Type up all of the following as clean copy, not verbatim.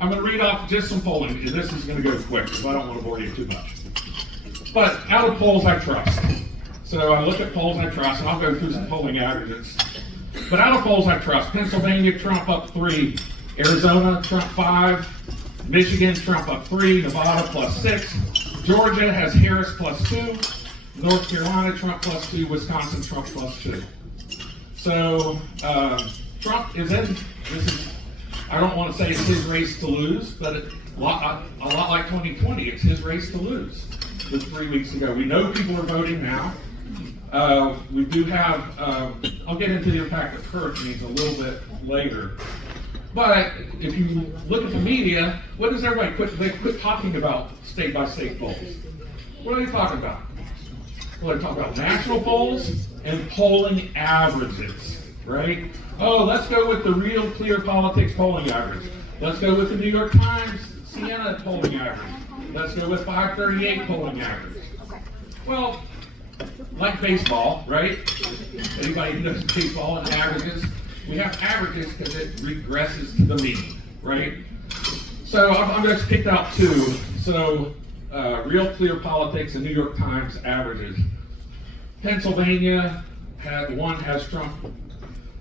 I'm going to read off just some polling, and this is going to go quick because I don't want to bore you too much. But out of polls I trust. So I look at polls I trust, and I'll go through some polling averages. But out of polls I trust, Pennsylvania, Trump up 3. Arizona, Trump 5. Michigan, Trump up 3. Nevada +6. Georgia has Harris +2. North Carolina, Trump +2. Wisconsin, Trump +2. So Trump is in. This is. I don't want to say it's his race to lose, but a lot like 2020, it's his race to lose. It was 3 weeks ago. We know people are voting now. We do have. I'll get into the impact of hurricanes a little bit later. But if you look at the media, what does everybody quit? They quit talking about state-by-state polls. What are they talking about? Well, they talk about national polls and polling averages, right? Oh, let's go with the Real Clear Politics polling average. Let's go with the New York Times Siena polling average. Let's go with 538 polling average. Well, like baseball, right? Anybody who knows baseball and averages, we have averages because it regresses to the mean, right? So I'm just picked out 2. So Real Clear Politics and New York Times averages. Pennsylvania one has Trump.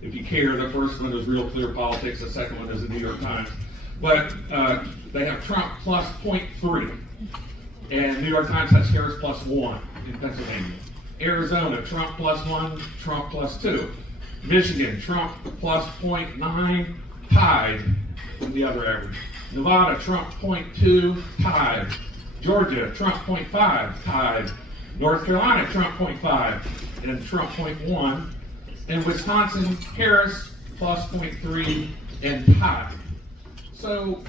If you care, the first one is Real Clear Politics. The second one is the New York Times. But they have Trump +0.3, and New York Times has Harris +1 in Pennsylvania. Arizona, Trump +1, Trump +2. Michigan, Trump +0.9, tied with the other average. Nevada, Trump 0.2, tied. Georgia, Trump 0.5, tied. North Carolina, Trump 0.5, and Trump 0.1. And Wisconsin, Harris +0.3, and tied. So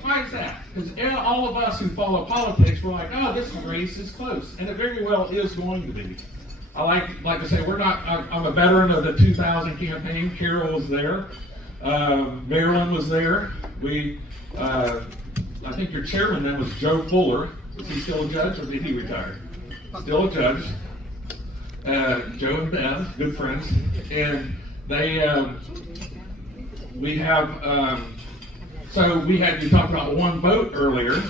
why is that? Because all of us who follow politics, we're like, oh, this race is close. And it very well is going to be. I like to say, I'm a veteran of the 2000 campaign. Carol was there. Marilyn was there. I think your chairman then was Joe Fuller. Is he still a judge, or did he retire? Still a judge. Joe and Beth, good friends. And you talked about one vote earlier.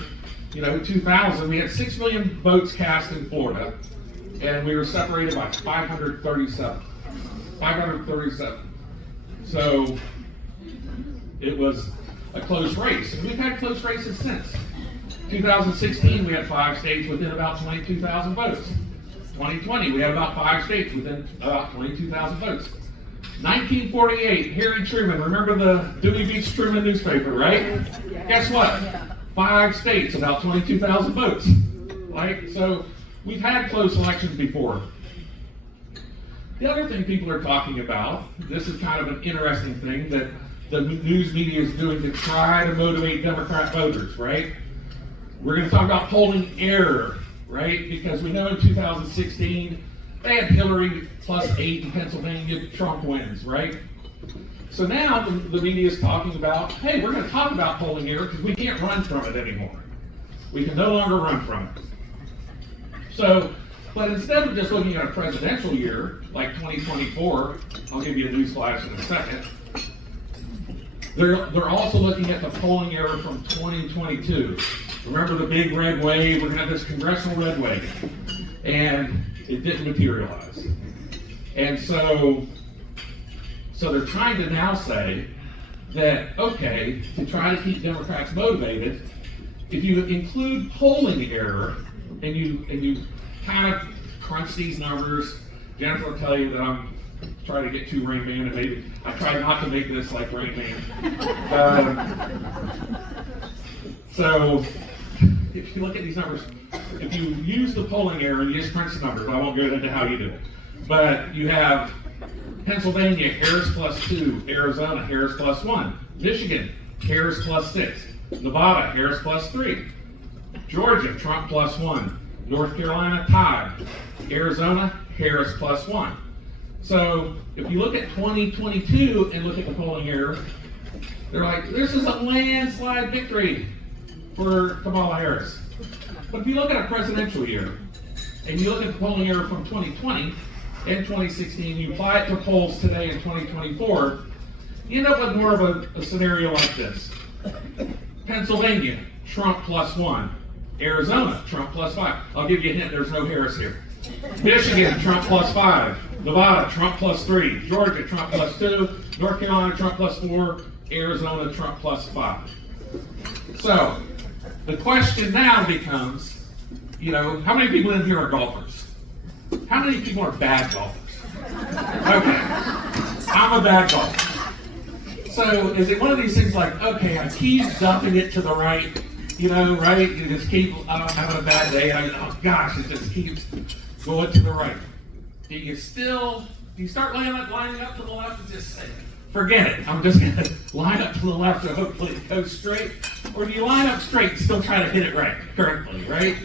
2000, we had 6 million votes cast in Florida, and we were separated by 537. 537. So it was a close race. And we've had close races since. 2016, we had 5 states within about 22,000 votes. 2020, we had about 5 states within about 22,000 votes. 1948, Harry Truman, remember the Dewey Beach Truman newspaper, right? Guess what? 5 states, about 22,000 votes. Right? So we've had close elections before. The other thing people are talking about, this is kind of an interesting thing that the news media is doing to try to motivate Democrat voters, right? We're going to talk about polling error, right? Because we know in 2016, they had Hillary +8 in Pennsylvania, Trump wins, right? So now the media is talking about, hey, we're going to talk about polling error because we can't run from it anymore. We can no longer run from it. So, but instead of just looking at a presidential year, like 2024, I'll give you a news flash in a second, they're also looking at the polling error from 2022. Remember the big red wave? We're going to have this congressional red wave. And it didn't materialize. And so they're trying to now say that, okay, to try to keep Democrats motivated, if you include polling error and you kind of crunch these numbers, Jennifer will tell you that I'm trying to get to Rain Man, and maybe I try not to make this like Rain Man. So if you look at these numbers, if you use the polling error and you just crunch the numbers, I won't go into how you do it, but you have Pennsylvania, Harris +2, Arizona, Harris +1, Michigan, Harris +6, Nevada, Harris +3, Georgia, Trump +1, North Carolina, tied, Arizona, Harris +1. So if you look at 2022 and look at the polling error, they're like, this is a landslide victory for Kamala Harris. But if you look at a presidential year, and you look at the polling error from 2020 and 2016, you apply it to polls today in 2024, you end up with more of a scenario like this. Pennsylvania, Trump +1. Arizona, Trump +5. I'll give you a hint, there's no Harris here. Michigan, Trump +5. Nevada, Trump +3. Georgia, Trump +2. North Carolina, Trump +4. Arizona, Trump +5. So, the question now becomes, how many people in here are golfers? How many people are bad golfers? Okay, I'm a bad golfer. So, is it one of these things like, okay, I keep dumping it to the right, right? You just keep, I'm having a bad day, and oh gosh, it just keeps going to the right. Do you start lining up to the left and just say, forget it, I'm just going to line up to the left and hopefully it goes straight? Or do you line up straight and still try to hit it right, correctly, right?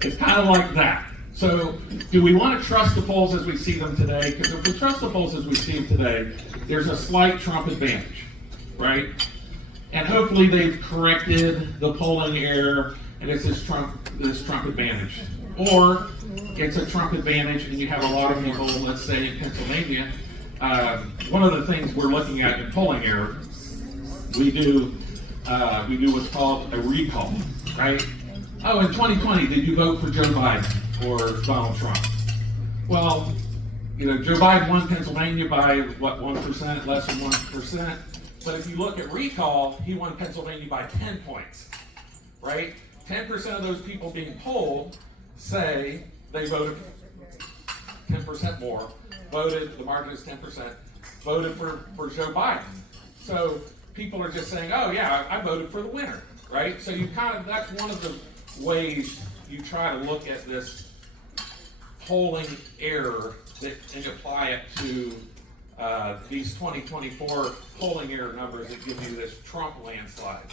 It's kind of like that. So, do we want to trust the polls as we see them today? Because if we trust the polls as we see them today, there's a slight Trump advantage, right? And hopefully they've corrected the polling error and it's this Trump advantage. Or it's a Trump advantage and you have a lot of people, let's say in Pennsylvania, one of the things we're looking at in polling error, we do what's called a recall, right? Oh, in 2020, did you vote for Joe Biden or Donald Trump? Well, Joe Biden won Pennsylvania by, 1%, less than 1%. But if you look at recall, he won Pennsylvania by 10 points, right? 10% of those people being polled say they voted 10% more, the margin is 10%, voted for Joe Biden. So people are just saying, oh yeah, I voted for the winner, right? So that's one of the ways you try to look at this polling error and apply it to these 2024 polling error numbers that give you this Trump landslide.